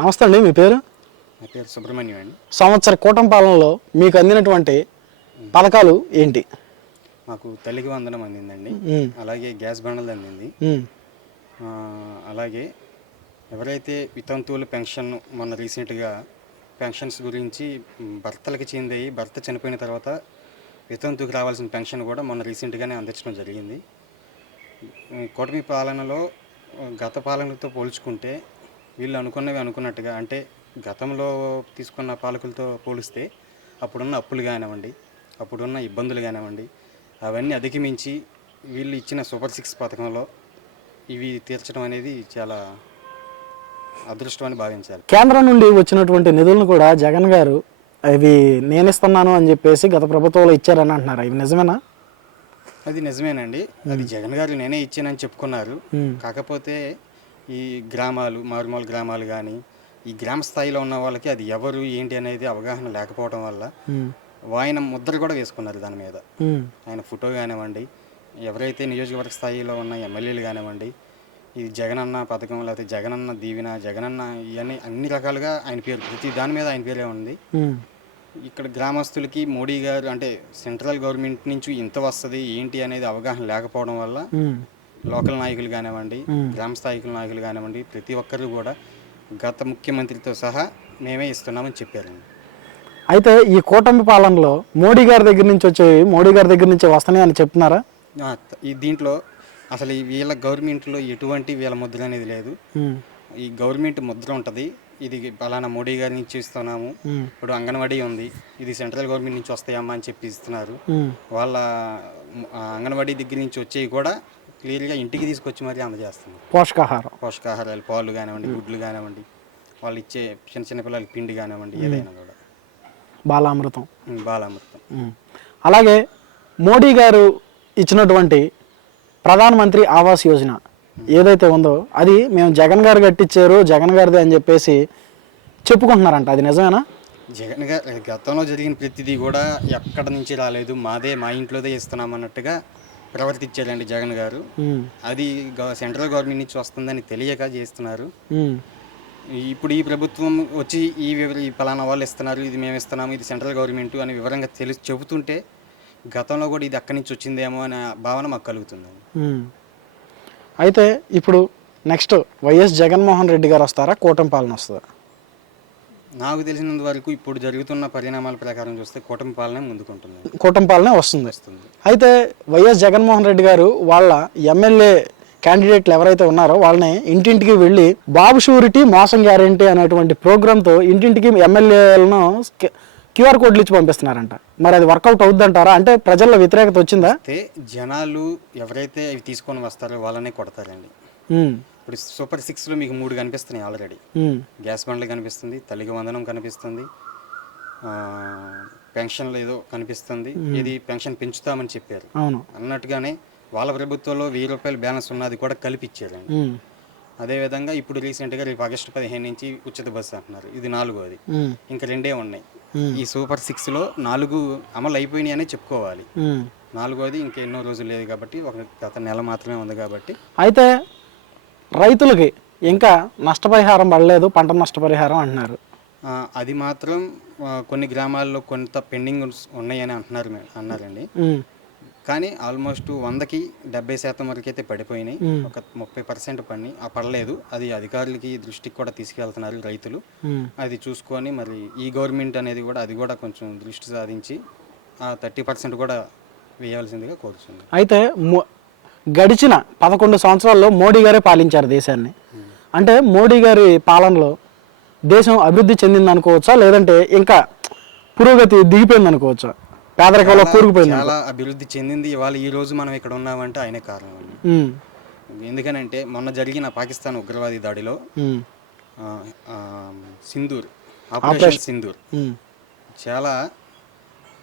నమస్తే అండి, మీ పేరు? నా పేరు సుబ్రహ్మణ్యం అండి. సంవత్సర కూటమి పాలనలో మీకు అందినటువంటి పథకాలు ఏంటి? మాకు తల్లికి వందనం అందిందండి. అలాగే గ్యాస్ బండలు అందింది. అలాగే ఎవరైతే వితంతువుల పెన్షన్ మొన్న రీసెంట్గా పెన్షన్స్ గురించి భర్తలకు చెందాయి, భర్త చనిపోయిన తర్వాత వితంతువుకి రావాల్సిన పెన్షన్ కూడా మొన్న రీసెంట్గానే అందించడం జరిగింది. కూటమి పాలనలో గత పాలనలతో పోల్చుకుంటే వీళ్ళు అనుకున్నవి అనుకున్నట్టుగా, అంటే గతంలో తీసుకున్న పాలకులతో పోలిస్తే అప్పుడున్న అప్పులు కానివ్వండి, అప్పుడున్న ఇబ్బందులు కానివ్వండి, అవన్నీ అధిగమించి వీళ్ళు ఇచ్చిన సూపర్ 6 పథకంలో ఇవి తీర్చడం అనేది చాలా అదృష్టం అని భావించాలి. కేంద్రం నుండి వచ్చినటువంటి నిధులను కూడా జగన్ గారు అవి నేను ఇస్తున్నాను అని చెప్పేసి గత ప్రభుత్వంలో ఇచ్చారని అంటున్నారు. ఇవి నిజమేనా? అది నిజమేనండి. అది జగన్ గారు నేనే ఇచ్చానని చెప్పుకున్నారు. కాకపోతే ఈ గ్రామాలు, మారుమూల గ్రామాలు కానీ ఈ గ్రామ స్థాయిలో ఉన్న వాళ్ళకి అది ఎవరు ఏంటి అనేది అవగాహన లేకపోవడం వల్ల ఆయన ముద్ర కూడా వేసుకున్నారు దాని మీద. ఆయన ఫోటో కానివ్వండి, ఎవరైతే నియోజకవర్గ స్థాయిలో ఉన్న ఎమ్మెల్యేలు కానివ్వండి, ఇది జగనన్న పథకం లేకపోతే జగనన్న దీవెన, జగనన్న ఇవన్నీ అన్ని రకాలుగా ఆయన పేరు, ప్రతి దాని మీద ఆయన పేరే ఉంది. ఇక్కడ గ్రామస్తులకి మోడీ గారు అంటే సెంట్రల్ గవర్నమెంట్ నుంచి ఇంత వస్తుంది ఏంటి అనేది అవగాహన లేకపోవడం వల్ల లోకల్ నాయకులు కానివ్వండి, గ్రామ స్థాయికుల నాయకులు కానివ్వండి, ప్రతి ఒక్కరు కూడా గత ముఖ్యమంత్రితో సహా మేమే ఇస్తున్నామని చెప్పారండి. అయితే ఈ కూటమి పాలనలో మోడీ గారి దగ్గర నుంచి వచ్చేవి మోడీ గారి దగ్గర నుంచి వస్తున్నాయి అని చెప్తున్నారా? ఈ దీంట్లో అసలు వీళ్ళ గవర్నమెంట్లో ఎటువంటి వీళ్ళ ముద్ర అనేది లేదు. ఈ గవర్నమెంట్ ముద్ర ఉంటుంది, ఇది పలానా మోడీ గారి నుంచి ఇస్తున్నాము. ఇప్పుడు అంగన్వాడీ ఉంది, ఇది సెంట్రల్ గవర్నమెంట్ నుంచి వస్తాయమ్మా అని చెప్పి ఇస్తున్నారు. వాళ్ళ అంగన్వాడీ దగ్గర నుంచి వచ్చేవి కూడా క్లియర్గా ఇంటికి తీసుకొచ్చి మరీ అందజేస్తున్నారు. పోషకాహారాలు, పాలు కానివ్వండి, గుడ్లు కానివ్వండి, వాళ్ళు ఇచ్చే చిన్న చిన్న పిల్లలకి పిండి కానివ్వండి, ఏదైనా కూడా బాలామృతం. అలాగే మోడీ గారు ఇచ్చినటువంటి ప్రధానమంత్రి ఆవాస్ యోజన ఏదైతే ఉందో అది మేము జగన్ గారు కట్టించారు, జగన్ గారిది అని చెప్పేసి చెప్పుకుంటున్నారంట. అది నిజమేనా? జగన్ గారు గతంలో జరిగిన ప్రతిదీ కూడా ఎక్కడి నుంచి రాలేదు, మాదే, మా ఇంట్లోదే ఇస్తున్నాం అన్నట్టుగా ప్రవర్తించారండి జగన్ గారు. అది సెంట్రల్ గవర్నమెంట్ నుంచి వస్తుందని తెలియక చేస్తున్నారు. ఇప్పుడు ఈ ప్రభుత్వం వచ్చి ఈ పలానా వాళ్ళు ఇస్తున్నారు, ఇది మేము ఇస్తున్నాము, ఇది సెంట్రల్ గవర్నమెంట్ అని వివరంగా చెబుతుంటే గతంలో కూడా ఇది అక్కడి నుంచి వచ్చిందేమో అనే భావన మాకు కలుగుతుంది. అయితే ఇప్పుడు నెక్స్ట్ వైఎస్ జగన్మోహన్ రెడ్డి గారు వస్తారా, కూటమి పాలన వస్తుందా? నాకు తెలిసినంత వరకు ఇప్పుడు జరుగుతున్న పరిణామాల ప్రకారం చూస్తే కూటమి పాలనే ముందుకుంటుంది. కూటమి పాలనే వస్తుంది. అయితే వైఎస్ జగన్మోహన్ రెడ్డి గారు వాళ్ళ ఎమ్మెల్యే క్యాండిడేట్లు ఎవరైతే ఉన్నారో వాళ్ళని ఇంటింటికి వెళ్ళి బాబు షూరిటీ మోసం గ్యారెంటీ అనేటువంటి ప్రోగ్రామ్తో ఇంటింటికి ఎమ్మెల్యేలను QR కోడ్లు ఇచ్చి పంపిస్తున్నారంట. మరి అది వర్కౌట్ అవుద్దంటారా? అంటే ప్రజల్లో వ్యతిరేకత వచ్చిందా? జనాలు ఎవరైతే అవి తీసుకొని వస్తారో వాళ్ళనే కొడతారండి. ఇప్పుడు సూపర్ 6లో మీకు 3 కనిపిస్తున్నాయి ఆల్రెడీ. గ్యాస్ బండ్లు కనిపిస్తుంది, తల్లికి వందనం కనిపిస్తుంది, పెన్షన్లు ఏదో కనిపిస్తుంది. ఇది పెన్షన్ పెంచుతామని చెప్పారు అన్నట్టుగానే వాళ్ళ ప్రభుత్వంలో 1000 రూపాయల బ్యాలెన్స్ ఉన్నది కూడా కలిపిచ్చారండి. అదేవిధంగా ఇప్పుడు రీసెంట్గా రేపు ఆగస్టు 15 నుంచి ఉచిత బస్సు అంటున్నారు. ఇది 4వది, ఇంకా 2 ఉన్నాయి. ఈ సూపర్ 6లో 4 అమలు అయిపోయినాయి అనే చెప్పుకోవాలి. 4వది ఇంకా ఎన్నో రోజులు లేదు కాబట్టి, గత నెల మాత్రమే ఉంది కాబట్టి. అయితే రైతులకి ఇంకా నష్టపరిహారం పడలేదు, పంట నష్టపరిహారం అంటున్నారు. అది మాత్రం కొన్ని గ్రామాల్లో కొంత పెండింగ్ ఉన్నాయని అన్నారండి. కానీ ఆల్మోస్ట్ 100కి 70% వరకు అయితే పడిపోయినాయి. ఒక 30% పడలేదు. అది అధికారులకి దృష్టికి కూడా తీసుకెళ్తున్నారు రైతులు. అది చూసుకొని మరి ఈ గవర్నమెంట్ అనేది కూడా అది కూడా కొంచెం దృష్టి సాధించి 30% కూడా వేయాల్సిందిగా కోరుతుంది. అయితే గడిచిన 11 సంవత్సరాల్లో మోడీ గారే పాలించారు దేశాన్ని. అంటే మోడీ గారి పాలనలో దేశం అభివృద్ధి చెందింది అనుకోవచ్చా, లేదంటే ఇంకా పురోగతి దిగిపోయింది అనుకోవచ్చా? పేదరికంలో కూరుకుపోయింది. చాలా అభివృద్ధి చెందింది. ఇవాళ ఈ రోజు మనం ఇక్కడ ఉన్నామంటే ఆయనే కారణం. ఎందుకనంటే మొన్న జరిగిన పాకిస్తాన్ ఉగ్రవాది దాడిలో ఆపరేషన్ సింధూర్ చాలా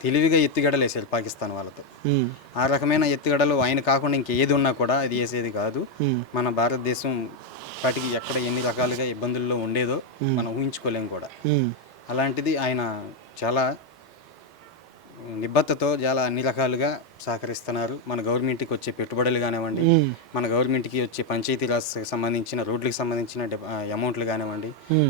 తెలివిగా ఎత్తుగడలు వేసారు పాకిస్తాన్ వాళ్ళతో. ఆ రకమైన ఎత్తుగడలు ఆయన కాకుండా ఇంకేది ఉన్నా కూడా అది వేసేది కాదు. మన భారతదేశం వాటికి ఎక్కడ ఎన్ని రకాలుగా ఇబ్బందుల్లో ఉండేదో మనం ఊహించుకోలేము కూడా. అలాంటిది ఆయన చాలా నిబద్ధతతో చాలా అన్ని రకాలుగా సహకరిస్తున్నారు. మన గవర్నమెంట్కి వచ్చే పెట్టుబడులు కానివ్వండి, మన గవర్నమెంట్కి వచ్చే పంచాయతీరాజ్ సంబంధించిన రోడ్లకు సంబంధించిన అమౌంట్లు కానివ్వండి,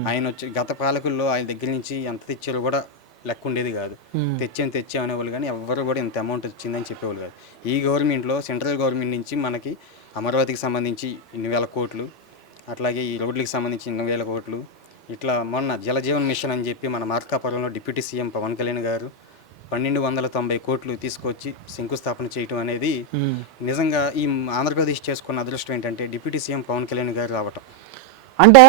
ఆయన వచ్చి గత పాలకుల్లో ఆయన దగ్గర నుంచి ఎంత తెచ్చారో కూడా లెక్క ఉండేది కాదు. తెచ్చాం అనేవాళ్ళు, కానీ ఎవరు కూడా ఇంత అమౌంట్ వచ్చిందని చెప్పేవాళ్ళు కాదు. ఈ గవర్నమెంట్లో సెంట్రల్ గవర్నమెంట్ నుంచి మనకి అమరావతికి సంబంధించి ఇన్ని వేల కోట్లు, అట్లాగే ఈ రోడ్లకు సంబంధించి 2,000 కోట్లు, ఇట్లా మొన్న జలజీవన్ మిషన్ అని చెప్పి మన మార్కాపురంలో డిప్యూటీ సీఎం పవన్ కళ్యాణ్ గారు 1,290 కోట్లు తీసుకొచ్చి శంకుస్థాపన చేయటం అనేది నిజంగా ఈ ఆంధ్రప్రదేశ్ చేసుకున్న అదృష్టం ఏంటంటే డిప్యూటీ సీఎం పవన్ కళ్యాణ్ గారు రావటం. అంటే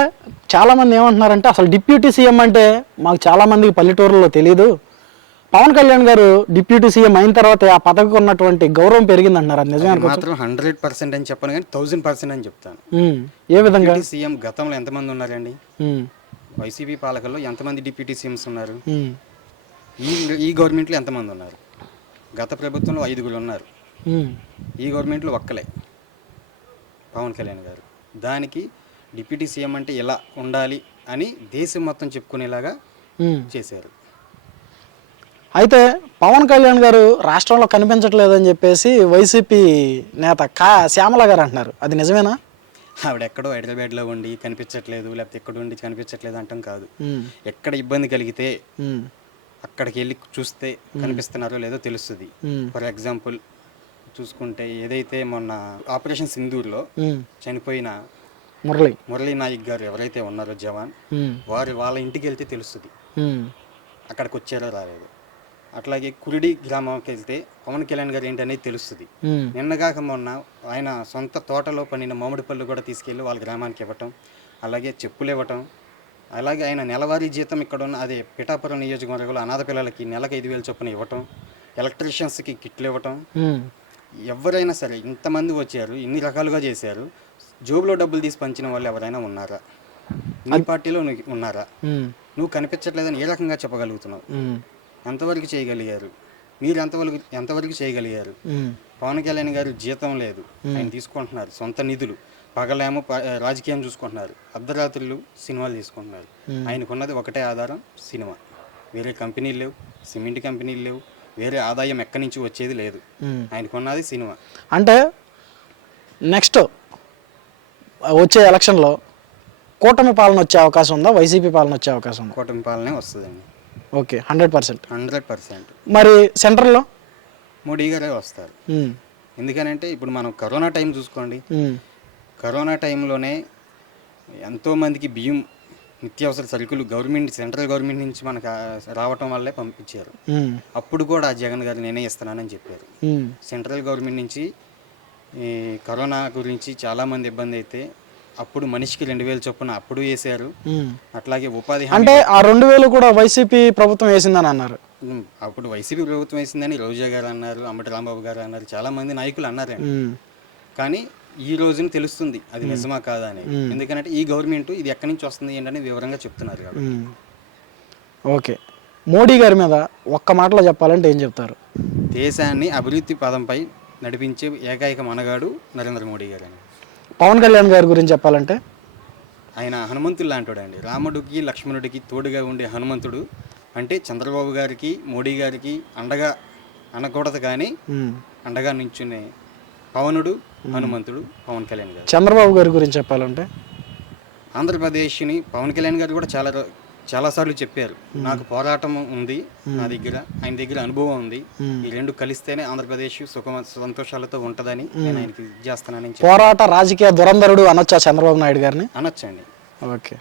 చాలామంది ఏమంటున్నారంటే అసలు డిప్యూటీ సీఎం అంటే మాకు చాలామందికి పల్లెటూరులో తెలియదు, పవన్ కళ్యాణ్ గారు డిప్యూటీ సీఎం అయిన తర్వాత ఆ పదవికి ఉన్నటువంటి గౌరవం పెరిగింది అంటున్నారు. అది నిజమే మాత్రం 100% అని చెప్పను, కానీ 1000% అని చెప్తాను. ఏ విధంగా? సీఎం గతంలో ఎంతమంది ఉన్నారండి? వైసీపీ పాలకుల్లో ఎంతమంది డిప్యూటీ సీఎంస్ ఉన్నారు? ఈ గవర్నమెంట్లో ఎంతమంది ఉన్నారు? గత ప్రభుత్వంలో 5 ఉన్నారు, ఈ గవర్నమెంట్లో ఒక్కలే పవన్ కళ్యాణ్ గారు. దానికి డిప్యూటీ సీఎం అంటే ఇలా ఉండాలి అని దేశం మొత్తం చెప్పుకునేలాగా చేశారు. అయితే పవన్ కళ్యాణ్ గారు రాష్ట్రంలో కనిపించట్లేదని చెప్పేసి వైసీపీ నేత శ్యామల గారు అంటున్నారు. అది నిజమేనా? ఆవిడ ఎక్కడో హైదరాబాద్లో ఉండి కనిపించట్లేదు, లేకపోతే ఎక్కడ ఉండి కనిపించట్లేదు అంటాం కాదు. ఎక్కడ ఇబ్బంది కలిగితే అక్కడికి వెళ్ళి చూస్తే కనిపిస్తున్నారో లేదో తెలుస్తుంది. ఫర్ ఎగ్జాంపుల్ చూసుకుంటే ఏదైతే మొన్న ఆపరేషన్ సింధూర్లో చనిపోయిన మురళీ నాయక్ గారు ఎవరైతే ఉన్నారో జవాన్, వాళ్ళ ఇంటికి వెళ్తే తెలుస్తుంది అక్కడికి వచ్చారో రాలేదు. అట్లాగే కురిడి గ్రామంకి వెళ్తే పవన్ కళ్యాణ్ గారు ఏంటనేది తెలుస్తుంది. నిన్నగాక మొన్న ఆయన సొంత తోటలో పండిన మామిడి పళ్ళు కూడా తీసుకెళ్ళి వాళ్ళ గ్రామానికి ఇవ్వటం, అలాగే చెప్పులు ఇవ్వటం, అలాగే ఆయన నెలవారీ జీతం ఇక్కడ ఉన్న అదే పిఠాపురం నియోజకవర్గంలో అనాథ పిల్లలకి నెలకు 5,000 చొప్పున ఇవ్వటం, ఎలక్ట్రీషియన్స్కి కిట్లు ఇవ్వటం. ఎవరైనా సరే ఇంతమంది వచ్చారు, ఇన్ని రకాలుగా చేశారు, జోబులో డబ్బులు తీసి పంచిన వాళ్ళు ఎవరైనా ఉన్నారా? నీ పార్టీలో ఉన్నారా? నువ్వు కనిపించట్లేదని ఏ రకంగా చెప్పగలుగుతున్నావు? ఎంతవరకు చేయగలిగారు? మీరు ఎంతవరకు చేయగలిగారు? పవన్ కళ్యాణ్ గారు జీతం లేదు, ఆయన తీసుకుంటున్నారు సొంత నిధులు, పగలేమో రాజకీయం చూసుకుంటున్నారు, అర్ధరాత్రులు సినిమాలు తీసుకుంటున్నారు. ఆయనకున్నది ఒకటే ఆధారం సినిమా. వేరే కంపెనీలు లేవు, సిమెంట్ కంపెనీలు లేవు, వేరే ఆదాయం ఎక్కడి నుంచి వచ్చేది లేదు. ఆయనకున్నది సినిమా. అంటే నెక్స్ట్ వచ్చే ఎలక్షన్లో కూటమి పాలన వచ్చే అవకాశం ఉందా, వైసీపీ పాలన వచ్చే అవకాశం ఉందా? కూటమి పాలనే వస్తుందండి. ఓకే, 100%. 100%. మరి సెంట్రల్లో మోడీ గారే వస్తారు. ఎందుకనంటే ఇప్పుడు మనం కరోనా టైం చూసుకోండి, కరోనా టైంలోనే ఎంతోమందికి బియ్యం, నిత్యావసర సరుకులు సెంట్రల్ గవర్నమెంట్ నుంచి మనకు రావటం వల్లే పంపించారు. అప్పుడు కూడా జగన్ గారు నేనే ఇస్తున్నానని చెప్పారు. సెంట్రల్ గవర్నమెంట్ నుంచి ఈ కరోనా గురించి చాలామంది ఇబ్బంది అయితే అప్పుడు మనిషికి 2,000 చొప్పున అప్పుడు వేసారు. అట్లాగే ఉపాధి అంటే ఆ 2,000 కూడా వైసీపీ ప్రభుత్వం వేసిందని అన్నారు. అప్పుడు వైసీపీ ప్రభుత్వం వేసిందని రోజా గారు అన్నారు, అంబటి రాంబాబు గారు అన్నారు, చాలా మంది నాయకులు అన్నారండి. కానీ ఈ రోజున తెలుస్తుంది అది నిజమా కాదా అని. ఎందుకంటే ఈ గవర్నమెంట్ ఇది ఎక్కడి నుంచి వస్తుంది ఏంటని వివరంగా చెప్తున్నారు కాబట్టి. ఓకే, మోడీ గారి మీద ఒక్క మాటలో చెప్పాలంటే ఏం చెప్తారు? దేశాన్ని అభివృద్ధి పదంపై నడిపించే ఏకైక మనగాడు నరేంద్ర మోడీ గారు అని. పవన్ కళ్యాణ్ గారి గురించి చెప్పాలంటే ఆయన హనుమంతుడు లాంటివాడు అండి. రాముడికి లక్ష్మణుడికి తోడుగా ఉండే హనుమంతుడు. అంటే చంద్రబాబు గారికి మోడీ గారికి అండగా అనకూడదు, కానీ అండగా నించునే పవనుడు హనుమంతుడు పవన్ కళ్యాణ్ గారు. చంద్రబాబు గారి గురించి చెప్పాలంటే ఆంధ్రప్రదేశ్ని పవన్ కళ్యాణ్ గారు కూడా చాలాసార్లు చెప్పారు, నాకు పోరాటం ఉంది నా దగ్గర, ఆయన దగ్గర అనుభవం ఉంది, ఈ రెండు కలిస్తేనే ఆంధ్రప్రదేశ్ సంతోషాలతో ఉంటుందని నేను ఆయనకి చేస్తానని. పోరాట రాజకీయ దురంధరుడు అనొచ్చా చంద్రబాబు నాయుడు గారిని? అనొచ్చండి. ఓకే.